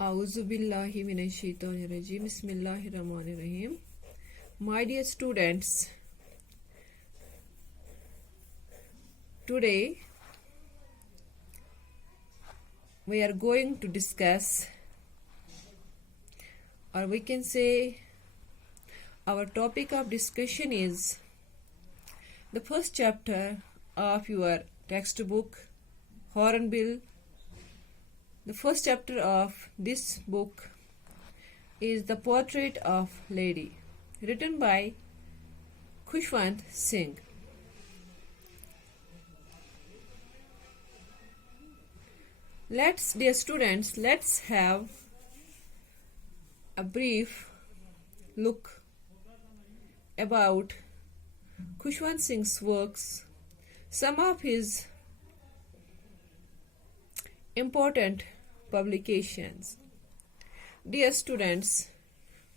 Auzu billahi minash shaitanir rajim. Bismillahir rahmanir rahim. My dear students, today we are going to discuss, or we can say our topic of discussion is the first chapter of your textbook Hornbill. The first chapter of this book is The Portrait of Lady, written by Khushwant Singh. Dear students, let's have a brief look about Khushwant Singh's works, some of his important publications. Dear students,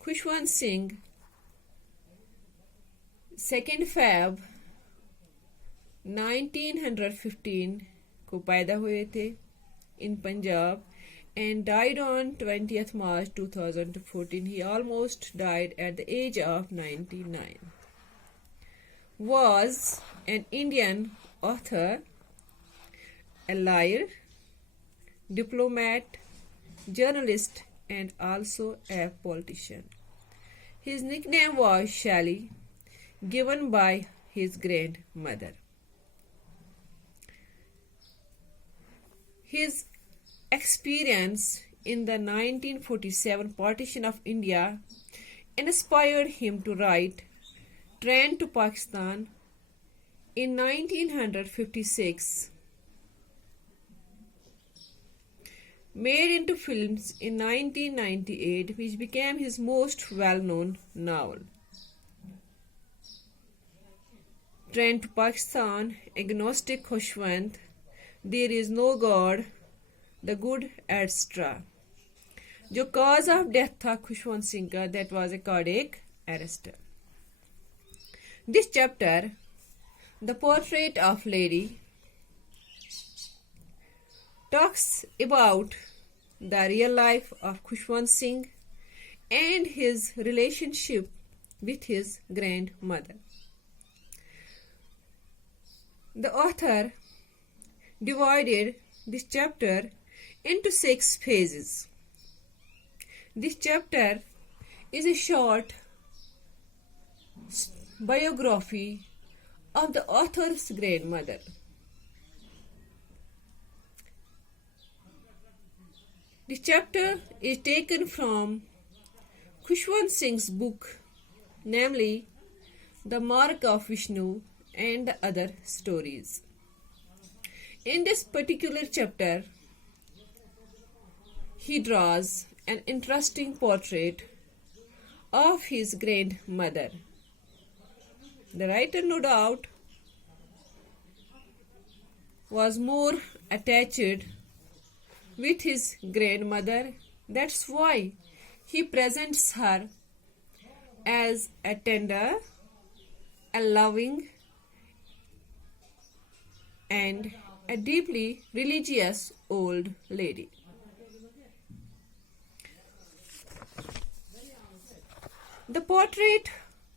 Khushwant Singh 2 Feb 1915 को पैदा हुए थे in Punjab and died on 20th March 2014. He almost died at the age of 99. Was an Indian author, a lawyer, diplomat, journalist, and also a politician. His nickname was Shally, given by his grandmother. His experience in the 1947 partition of India inspired him to write Train to Pakistan in 1956. Made into films in 1998, which became his most well-known novel. Train to Pakistan, Agnostic Khushwant, There is no God, The Good, etc. जो cause of death था Khushwant Singh का, that was a cardiac arrest. This chapter, The Portrait of Lady, talks about the real life of Khushwant Singh and his relationship with his grandmother. The author divided this chapter into 6 phases. This chapter is a short biography of the author's grandmother. This chapter is taken from Khushwant Singh's book, namely The Mark of Vishnu and the Other Stories. In this particular chapter, he draws an interesting portrait of his grandmother. The writer, no doubt, was more attached with his grandmother. That's why he presents her as a tender, a loving, and a deeply religious old lady. The Portrait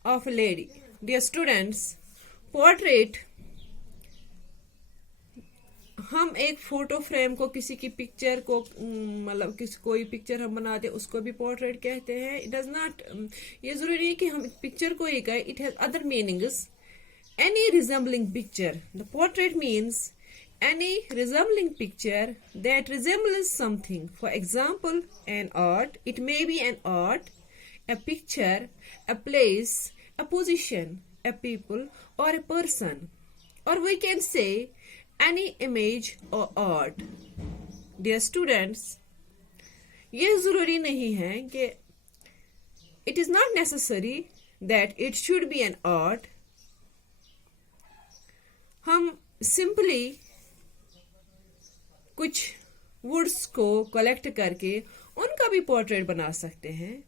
of a Lady. Dear students, portrait, हम एक photo frame को, किसी की picture को, मतलब कोई picture हम बनाते हैं उसको भी पोर्ट्रेट कहते हैं. इट डज नॉट, ये जरूरी नहीं कि हम पिक्चर को ही कहें. It has other meanings. Any resembling picture. The portrait means any resembling picture that resembles something. For example, an art. It may be an art, a picture, a place, a position, a people, or a person. Or we can say any image or art. Dear students, ये जरूरी नहीं है कि it is not necessary that it should be an art. हम simply कुछ woods को collect करके उनका भी पोर्ट्रेट बना सकते हैं.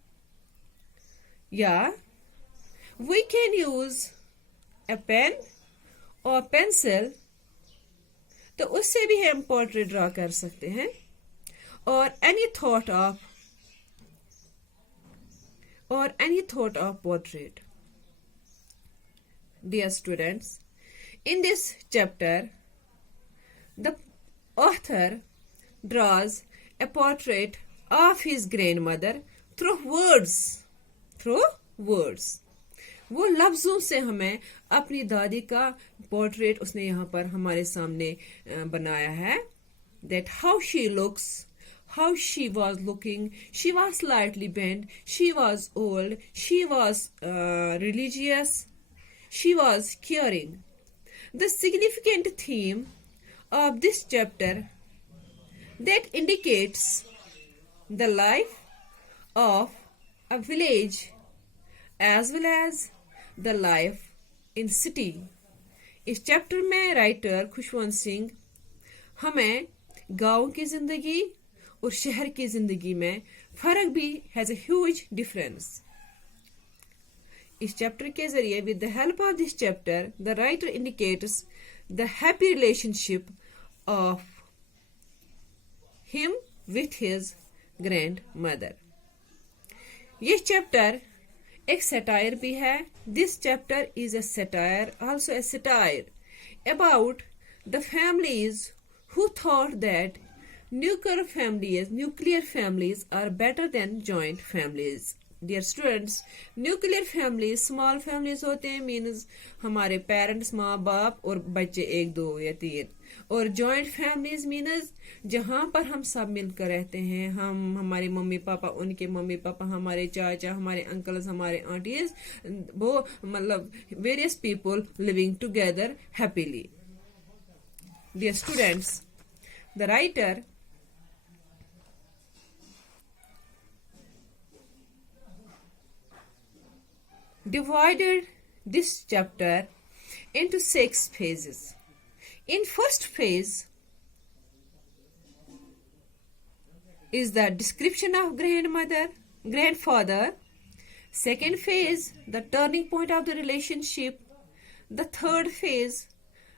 या we can use a pen और पेंसिल, तो उससे भी हम पोर्ट्रेट ड्रॉ कर सकते हैं. or any thought of portrait. Dear students, in this chapter, the author draws a portrait of his grandmother through words. वो लफ्जों से हमें अपनी दादी का पोर्ट्रेट उसने यहाँ पर हमारे सामने बनाया है. That how she looks, how she was looking, she was slightly bent, she was old, she was religious, she was caring. The significant theme of this chapter that indicates the life of a village as well as the life in city. इस chapter में writer Khushwant Singh हमें गांव की जिंदगी और शहर की जिंदगी में फर्क भी हैज अ ह्यूज डिफरेंस. इस चैप्टर के जरिए with the help of this chapter the writer indicates the happy relationship of him with his grand mother. ये चैप्टर एक सटायर भी है. This chapter is a satire, also a satire about the families who thought that nuclear families are better than joint families. Dear students, nuclear families, small families होते हैं, means हमारे parents, माँ बाप और बच्चे 1 2 या 3. और joint families means जहाँ पर हम सब मिलकर रहते हैं, हम हमारे मम्मी पापा, उनके मम्मी पापा, हमारे चाचा, हमारे अंकल्स, हमारे आंटीज, वो मतलब various people living together happily. Dear students, the writer divided this chapter into 6 phases. In first phase is the description of grandfather. Second phase, the turning point of the relationship. The third phase,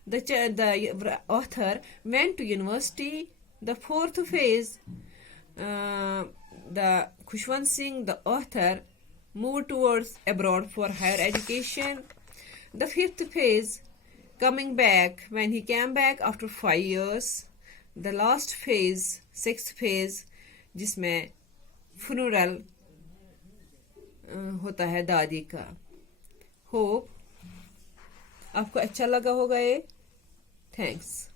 the author went to university. The fourth phase, the Khushwant Singh, the author, moved towards abroad for higher education. The fifth phase, coming back, when he came back after 5 years. The last phase, sixth phase, जिसमें funeral होता है दादी का. Hope आपको अच्छा लगा होगा ये. थैंक्स.